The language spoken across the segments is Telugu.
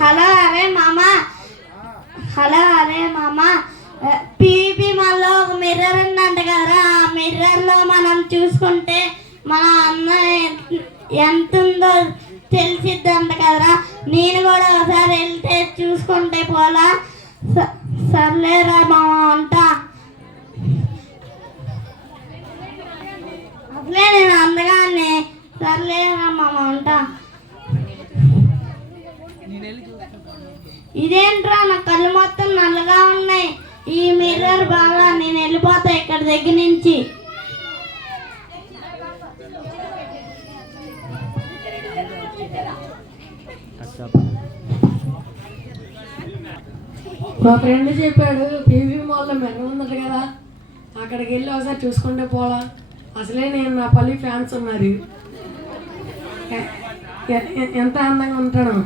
హలో అరే మామ, హలో అరే మామ, పీవీపీ మాల్లో ఒక మిర్రర్ ఉందంట కదరా. ఆ మిర్రర్లో మనం చూసుకుంటే మన అన్న ఎంత ఉందో తెలిసిద్దంట కదరా. నేను కూడా ఒకసారి వెళ్తే చూసుకుంటే పోలా? సర్లేరా మామ అంటా. అసలే నేను అందగానే. సర్లేరా మామ అంటా. ఇదేంట్రా నా కళ్ళు మొత్తం నల్లగా ఉన్నాయి. ఈ మిర్రర్ బాగా, నేను వెళ్ళిపోతా ఇక్కడ దగ్గర నుంచి. మా ఫ్రెండ్ చెప్పాడు పీవీ మాల్లో మెర ఉందట కదా, అక్కడికి వెళ్ళి ఒకసారి చూసుకుంటే పోలా? అసలే నేను నా పల్లి ఫ్యాన్స్ ఉన్నారు. ఎంత అందంగా ఉంటాను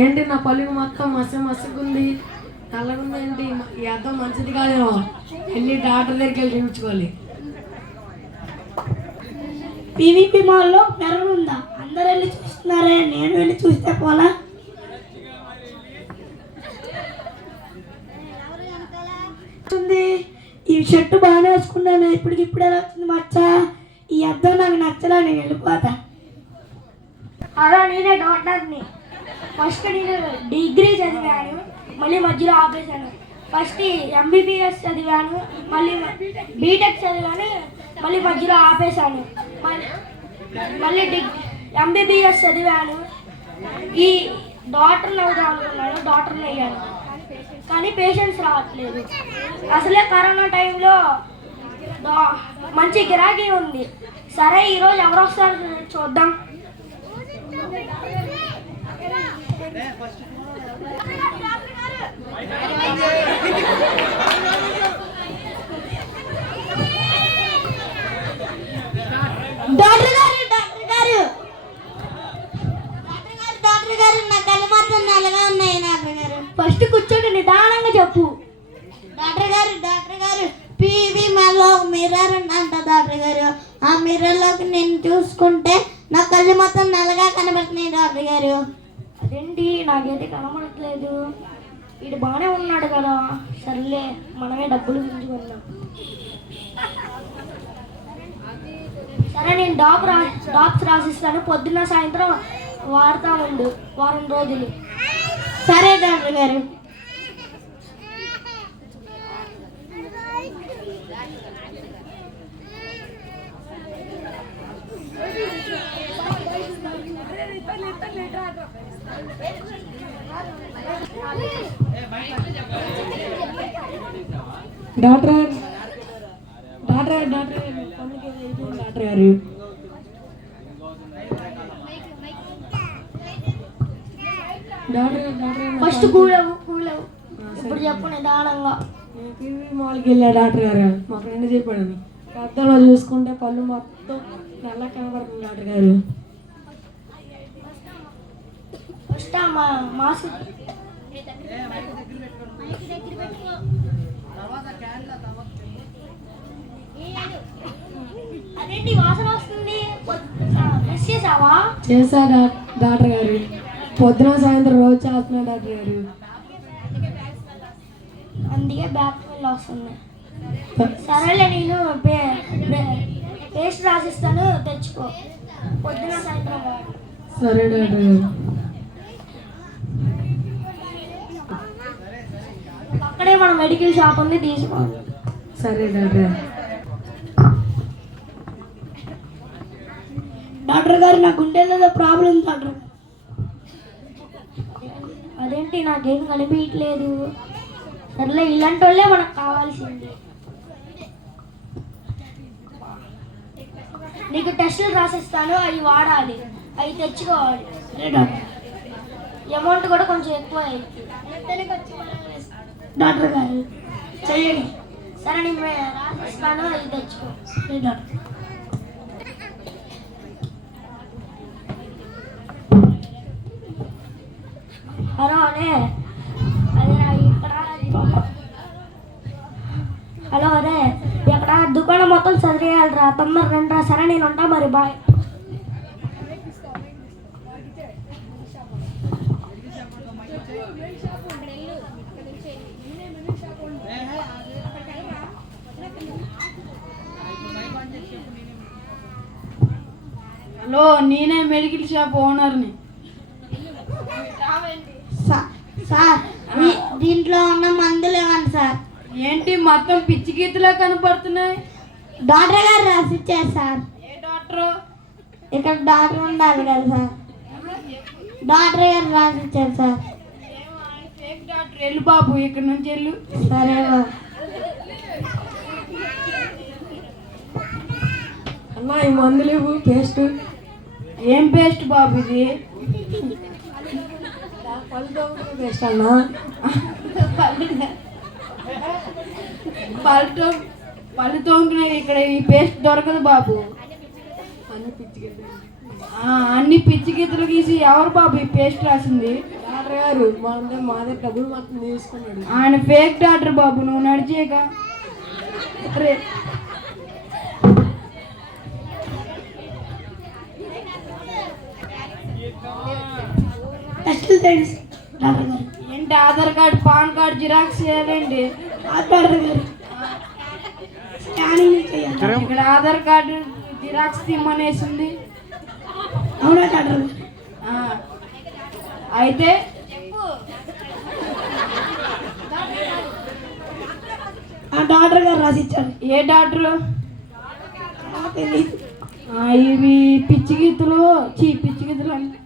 ఏంటి, నా పలుగు మొత్తం మస్తుగుంది, నల్లగుంది ఏంటి, ఈ అర్థం మంచిది కాదేమో. వెళ్ళి డాక్టర్ దగ్గరికి వెళ్ళి చూపించుకోవాలి. పీవీపీ మాల్లో మిర్రర్ ఉందా? అందరు వెళ్ళి చూస్తున్నారే, నేను వెళ్ళి చూస్తే పోలా? ఈ షర్టు బాగానే వేసుకున్నాను, ఇప్పుడే వచ్చింది మచ్చ. ఈ అద్దం నాకు నచ్చలా, నేను వెళ్ళిపోతా. అలా నేనే డాక్టర్ని. ఫస్ట్ నేను డిగ్రీ చదివాను, మళ్ళీ మధ్యలో ఆపేశాను. ఫస్ట్ ఎంబీబీఎస్ చదివాను, మళ్ళీ బీటెక్ చదివాను, మళ్ళీ మధ్యలో ఆపేశాను. మళ్ళీ ఎంబీబీఎస్ చదివాను. ఈ డాక్టర్ని అవుదాం అనుకున్నాను, డాక్టర్ని అయ్యాను. కానీ పేషెంట్స్ రావట్లేదు. అసలే కరోనా టైంలో మంచి గిరాకీ ఉంది. సరే ఈరోజు ఎవరు వస్తారు చూద్దాం. డాక్టర్ గారు నా కళ్ళు మాత్రం నల్లగా ఉన్నాయి. డాక్టర్ గారు ఫస్ట్ కూర్చోండి, నిదానంగా చెప్పు. డాక్టర్ గారు పీవీ మాల్లో మిర్రర్ ఉందంట డాక్టర్ గారు. ఆ మిర్రర్లోకి నేను చూసుకుంటే నా కళ్ళు మొత్తం నల్లగా కనబడుతున్నాయి డాక్టర్ గారు. అదేంటి, నాకైతే కనబడట్లేదు. వీడు బాగానే ఉన్నాడు కదా, సర్లే మనమే డబ్బులు గుంజుకుందాం. సరే నేను డాక్స్ రాసిస్తాను, పొద్దున్న సాయంత్రం వాడుతూ ఉండు వారం రోజులు. సరే డాక్టర్ గారు. డాక్టర్ డాక్టర్ డాక్టర్ డాక్టర్ గారు ఫస్ట్ కూలవు ఇప్పుడు చెప్పు నిదానంగా. పీవీ మాల్కి వెళ్ళా డాక్టర్ గారు, మా ఫ్రెండ్ చెప్పాడు. అద్దంలో చూసుకుంటే పళ్ళు మొత్తం నల్ల కనబడుతుంది డాక్టర్ గారు. ఫస్ట్ మాస్క్ అదేంటి వాసన వస్తుంది? చేసా డాక్టర్ గారు, పొద్దున సాయంత్రం రోజు చేస్తున్నా డాక్టర్ గారు. అందుకే బ్యాక్ పెయిన్ వస్తుంది. సరేలే, నేను పేస్ట్ రాసిస్తాను, తెచ్చుకో పొద్దున సాయంత్రం. సరే డాక్టర్ గారు. అక్కడే మన మెడికల్ షాప్ ఉంది, తీసుకోండి. సరే డాక్టర్. డాక్టర్ గారు నా గుండెల్లో ప్రాబ్లం డాక్టర్. అదేంటి నాకేం కనిపించట్లేదు. సర్లే, ఇలాంటి వాళ్ళే మనకు కావాల్సింది. నీకు టెస్టులు రాసిస్తాను, అవి వాడాలి, అవి తెచ్చుకోవాలి. సరే డాక్టర్. అమౌంట్ కూడా కొంచెం ఎక్కువ అయింది డాక్టర్ గారు, చెయ్యండి. సరే నేను రాసిస్తాను, అవి తెచ్చుకో. సరే డాక్టర్. హలో అనే అదే ఇక్కడ, హలో అరే ఇక్కడ దుకాణం మొత్తం చదివేయాలరా, తొందర రండిరా. సరే నేను ఉంటా మరి, బాయ్. హలో, నేనే మెడికల్ షాప్ ఓనర్ని. సార్ దీంట్లో ఉన్న మందులు ఇవ్వండి సార్. ఏంటి మొత్తం పిచ్చి గీతలా కనపడుతున్నాయి? డాక్టర్ గారు రాసిచ్చారు సార్. ఏ డాక్టరు? ఇక్కడ డాక్టర్ ఉండాలి కదా సార్. డాక్టర్ గారు రాసిచ్చారు సార్. Fake doctor. వెళ్ళు బాబు, ఇక్కడ నుంచి వెళ్ళు. సరే బాబు. అన్న ఈ మందులు ఇవ్వు, పేస్ట్. ఏం పేస్ట్ బాబు ఇది? పేస్ట్ అన్న. పళ్ళు తోముకునేది ఇక్కడ ఈ పేస్ట్ దొరకదు బాబు. అన్ని పిచ్చి గీతలు గీసి ఎవరు బాబు ఈ పేస్ట్ రాసింది? డాక్టర్ గారు మాదే డబ్బులు మొత్తం తీసుకున్నాడు. ఆయన ఫేక్ డాక్టర్ బాబు, నువ్వు నడిచేయక. ఏంటి Aadhaar card, PAN card xerox చేయాలండి? ఇక్కడ ఆధార్ కార్డు జిరాక్స్ తీమనేసింది. అవునా డాక్టర్? అయితే డాక్టర్ గారు రాసిచ్చారు. ఏ డాక్టరు? ఇవి పిచ్చి గీతలు అంటే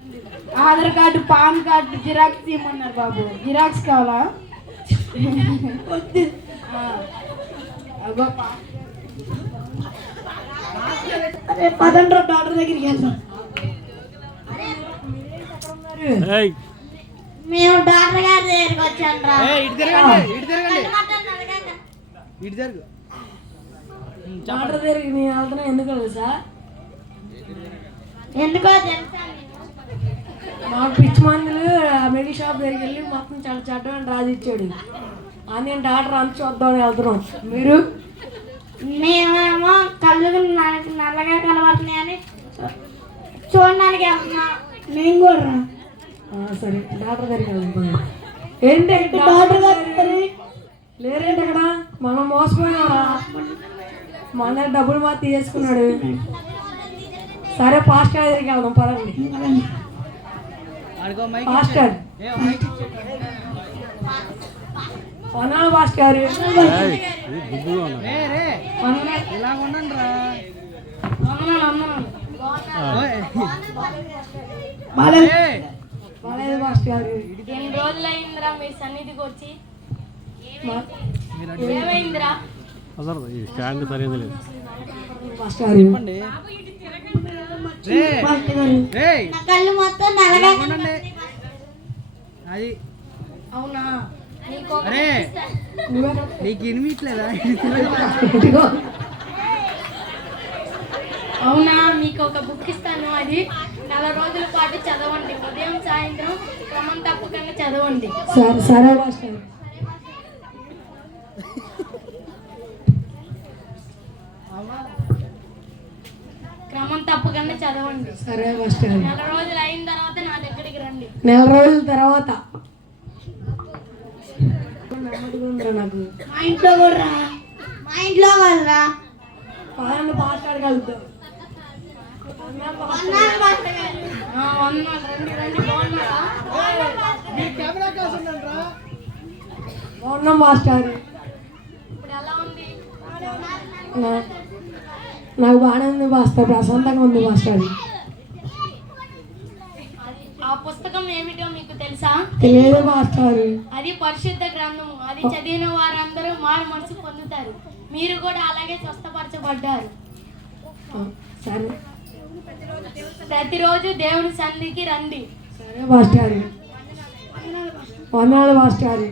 Aadhaar card, PAN card xerox తీయమన్నారు బాబు. జిరాక్స్ కావాలా? పదండి డాక్టర్ దగ్గరికి వెళ్తాం. మేము డాక్టర్ గారి దగ్గరికి వచ్చాను రా. డాక్టర్ దగ్గరికి నేను వెళ్తున్నా. ఎందుకు తెలుసా? ఎందుకో తెలుసా? మాకు పిచ్చి మందులు మెడికల్ షాప్ దగ్గరికి వెళ్ళి మొత్తం చాలా చెడ్డమని రాసిచ్చాడు. అని నేను డాక్టర్ అంత చూద్దామని వెళ్తున్నాం. మీరు? మేమేమో కళ్ళు నల్లగా కనబడుతున్నాయని చూడడానికి వెళ్తున్నాం. మేము కూడా. సరే డాక్టర్ దగ్గరికి వెళ్తాం. ఏంటి డాక్టర్ గారు లేరేంటి అక్కడ? మనం మోసపోయినా మన డబ్బులు మాత్రం తీసుకున్నాడు. సరే పాస్టర్ దగ్గరికి వెళ్దాం పదండి. పాస్టర్ వనాలు పాస్టర్ బాలేదు పాస్టర్. ఎన్ని రోజులు అయిందిరా మీ సన్నిధికి వచ్చి? ఏమైందిరా? కళ్ళు మొత్తం నల్లగా. అవునా? నీకు ఇనిమిట్లేదా? అవునా, మీకు ఒక బుక్ ఇస్తాను. అది 4 రోజుల పాటు చదవండి. ఉదయం సాయంత్రం క్రమం తప్పకుండా చదవండి. సరే పాస్టర్. క్రమం తప్పకుండా చదవండి. సరే పాస్టర్. 4 రోజులు అయిన తర్వాత నా దగ్గరికి రండి. 4 రోజుల తర్వాత నాకు మా ఇంట్లో కూడా రా. మా ఇంట్లో వాళ్ళు రా. పదండి పాస్టర్ కలుద్దాం. రండి. బాగున్నాం మాస్టర్. ఇప్పుడు ఎలా ఉంది? నాకు బాగానే ఉంది మాస్టర్. ప్రశాంతంగా ఉంది మాస్టర్. ఆ పుస్తకం ఏమిటో మీకు తెలుసా? తెలియదు మాస్టర్. అది పరిశుద్ధ గ్రంథము. అది చదివిన వారందరూ మారు మనసు పొందుతారు. మీరు కూడా అలాగే స్వస్థపరచబడ్డారు. సరే ప్రతిరోజు దేవుని సన్నిధికి రండి. సరే మాస్టర్. వందనాలు మాస్టర్.